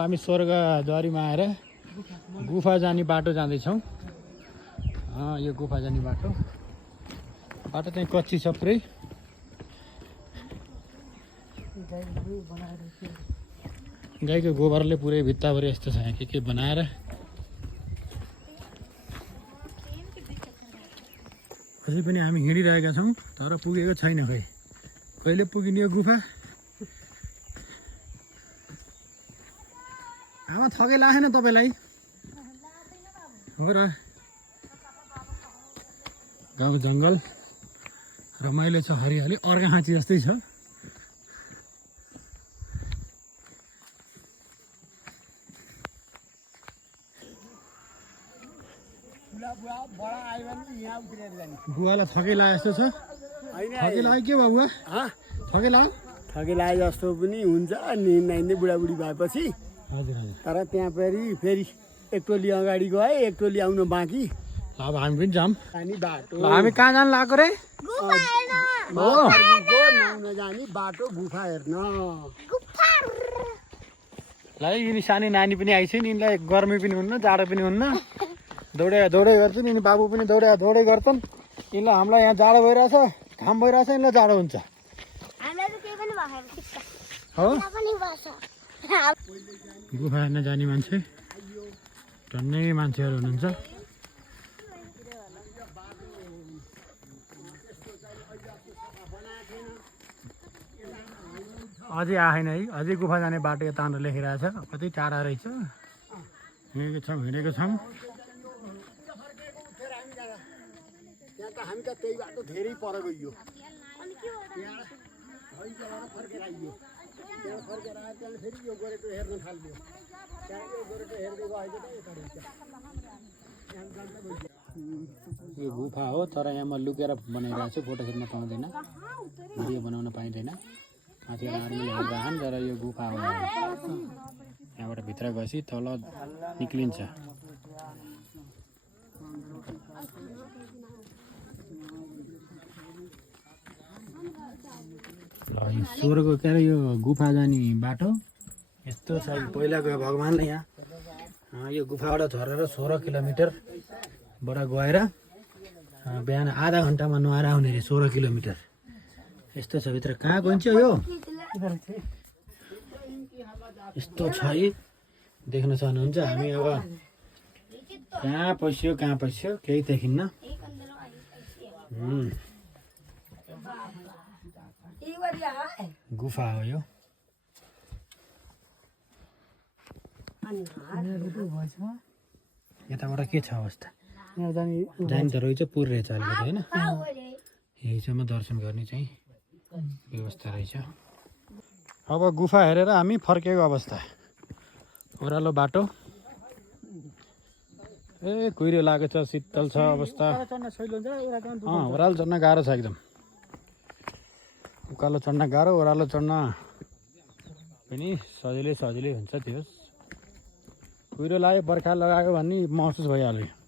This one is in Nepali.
हामी स्वर्गद्वारीमा आएर गुफा जाने बाटो जाँदैछौँ। यो गुफा जाने बाटो चाहिँ कच्ची छ पुरै। गाईको गोबरले पुरै भित्ताभरि यस्तो छ यहाँ के बनाएर। अझै पनि हामी हिँडिरहेका छौँ तर पुगेको छैन। खै कहिले पुगिने यो गुफा। आमा थकै लागेन तपाईँलाई? हो र। गाउँ जङ्गल रमाइलो छ, हरियाली अर्घाखाँची जस्तै छ। बुवालाई थकै लागे जस्तो छ। थकै लाग्यो के भयो बुवा? थकै लाग्यो? थकै लागे जस्तो पनि हुन्छ निन्दा बुढाबुढी भएपछि। हजुर हजुर। तर त्यहाँ फेरि एक टोली अगाडि गए, एक टोली आउनु बाँकी। अब हामी पनि जाऊँ। जाने बाटो हामी कहाँ जानु लाग्यो रे? नुहाउन जाने बाटो गुफा हेर्न। ल यिनी सानो नानी पनि आइछ नि, यिनीलाई गर्मी पनि हुन्न जाडो पनि हुन्न। दौडे गर्छन् यिनी, बाबु पनि दौडे गर्छन्। यिनीलाई हामीलाई यहाँ जाडो भइरहेछ, घाम भइरहेछ, यिनीलाई जाडो हुन्छ। हो गुफा हेर्न जाने मान्छे टन्नै मान्छेहरू हुनुहुन्छ। अझै आएन है, अझै गुफा जाने बाटो यता लेखिरहेछ। कति टाढा रहेछ। हिँडेको छौँ। त्यहाँ त हामी त त्यही बाटो धेरै पर गइयो। फर्केर आइयो। त्यहाँ फर्केर आयो त्यहाँ फेरि यो गोरेटो हेर्न थाल्यो। त्यहाँ यो गोरेटो हेर्दै गएको त यता रहेछ। यो गुफा हो तर यहाँ म लुकेर बनाइरहेको छु। फोटो खिच्न पाउँदैन, भिडियो बनाउन पाइँदैन। माथि आर्मीले हेरिरहन् तर यो गुफा हो। यहाँबाट भित्र गएपछि तल निक्लिन्छ। स्वर्ग के अरे यो गुफा जाने बाटो यस्तो छ। पहिला गयो भगवान्ले यहाँ यो गुफाबाट झरेर 16 किलोमिटरबाट गएर बिहान आधा घन्टामा नुहाएर आउने अरे। 16 किलोमिटर यस्तो छ भित्र। कहाँ गइन्छ यो? यस्तो छ है, देख्न सक्नुहुन्छ। हामी अब कहाँ पस्यो केही देखिन्न। गुफा हो यो। यताबाट के छ अवस्था? जाने त रहेछ पुर रहेछ अलिकति होइन। यहीसम्म दर्शन गर्ने चाहिँ व्यवस्था रहेछ। अब गुफा हेरेर हामी फर्केको अवस्था। ओह्रालो बाटो। कुहिरो लागेको छ, शीतल छ अवस्था। ओह्रालो चढ्न गाह्रो छ एकदम। उकालो चढ्न गाह्रो, ओह्रालो चढ्न पनि सजिलै हुन्छ। त्यो कुहिरो लाग्यो, बर्खा लगायो भन्ने महसुस भइहाल्यो।